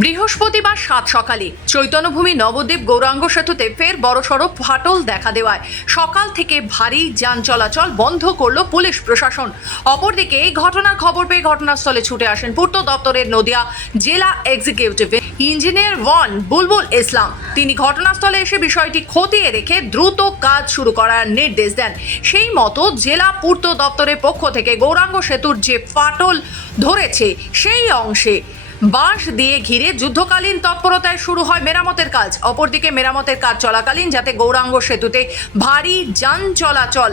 বৃহস্পতিবার সাত সকালে চৈতন্যভূমি নবদ্বীপ গৌরাঙ্গ সেতুতে ফের বড়সড় ফাটল দেখা দেওয়ায় সকাল থেকে ভারী যান চলাচল বন্ধ করল পুলিশ প্রশাসন। অপরদিকে এই ঘটনার খবর পেয়ে ঘটনাস্থলে ছুটে আসেন পূর্ত দপ্তরের নদিয়া জেলা executive engineer one Bulbul Islam. তিনি ঘটনাস্থলে এসে বিষয়টি খতিয়ে রেখে দ্রুত কাজ শুরু করার নির্দেশ দেন। সেই মতো জেলা পূর্ত দপ্তরের পক্ষ থেকে গৌরাঙ্গ সেতুর যে ফাটল ধরেছে, সেই অংশে বাঁশ দিয়ে ঘিরে যুদ্ধকালীন তৎপরতায় শুরু হয় মেরামতের কাজ। অপরদিকে মেরামতের কাজ চলাকালীন যাতে গৌরাঙ্গ সেতুতে ভারী যান চলাচল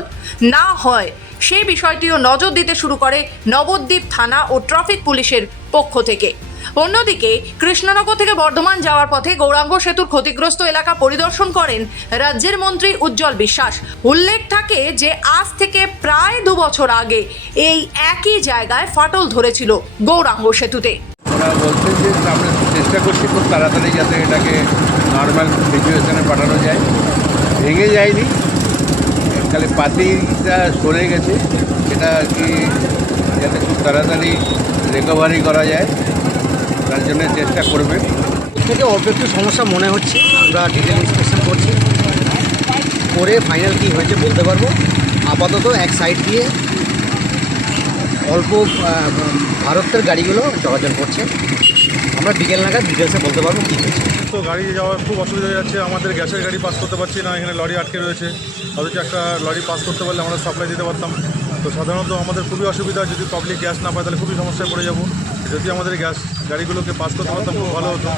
না হয় সেই বিষয়টিও নজর দিতে শুরু করে নবদ্বীপ থানা ও ট্রাফিক পুলিশের পক্ষ থেকে। অন্যদিকে কৃষ্ণনগর থেকে বর্ধমান যাওয়ার পথে গৌরাঙ্গ সেতুর ক্ষতিগ্রস্ত এলাকা পরিদর্শন করেন রাজ্যের মন্ত্রী উজ্জ্বল বিশ্বাস। উল্লেখ থাকে যে আজ থেকে প্রায় দু বছর আগে এই একই জায়গায় ফাটল ধরেছিল গৌরাঙ্গ সেতুতে। ওরা বলছেন যে আমরা চেষ্টা করছি খুব তাড়াতাড়ি যাতে এটাকে নর্মাল সিচুয়েশনে পাঠানো যায়। ভেঙে যায়নি। খালি পাতিটা সরে গেছে। সেটা কি যাতে খুব তাড়াতাড়ি রিকভারি করা যায়, তার জন্য চেষ্টা করবেন থেকে অল্প একটু সমস্যা মনে হচ্ছে। আমরা ডিটেল ইন্সপেকশন করছি। করে ফাইনাল কি হয়েছে বলতে পারব। আপাতত এক সাইড দিয়ে অল্প ভারতের গাড়িগুলো চলাচল করছে। আমরা বিকেল নাগাদ ডিটেলসে বলতে পারব কী হয়েছে। তো গাড়ি যাওয়ার খুব অসুবিধা হয়ে যাচ্ছে। আমাদের গ্যাসের গাড়ি পাস করতে পারছি না, এখানে লরি আটকে রয়েছে। অথচ একটা লরি পাস করতে পারলে আমরা সাপ্লাই দিতে পারতাম। তো সাধারণত আমাদের খুবই অসুবিধা, যদি পাবলিক গ্যাস না পায় তাহলে খুবই সমস্যায় পড়ে যাব। যদি আমাদের গ্যাস গাড়িগুলোকে পাস করতে পারতাম, খুব ভালো হতো।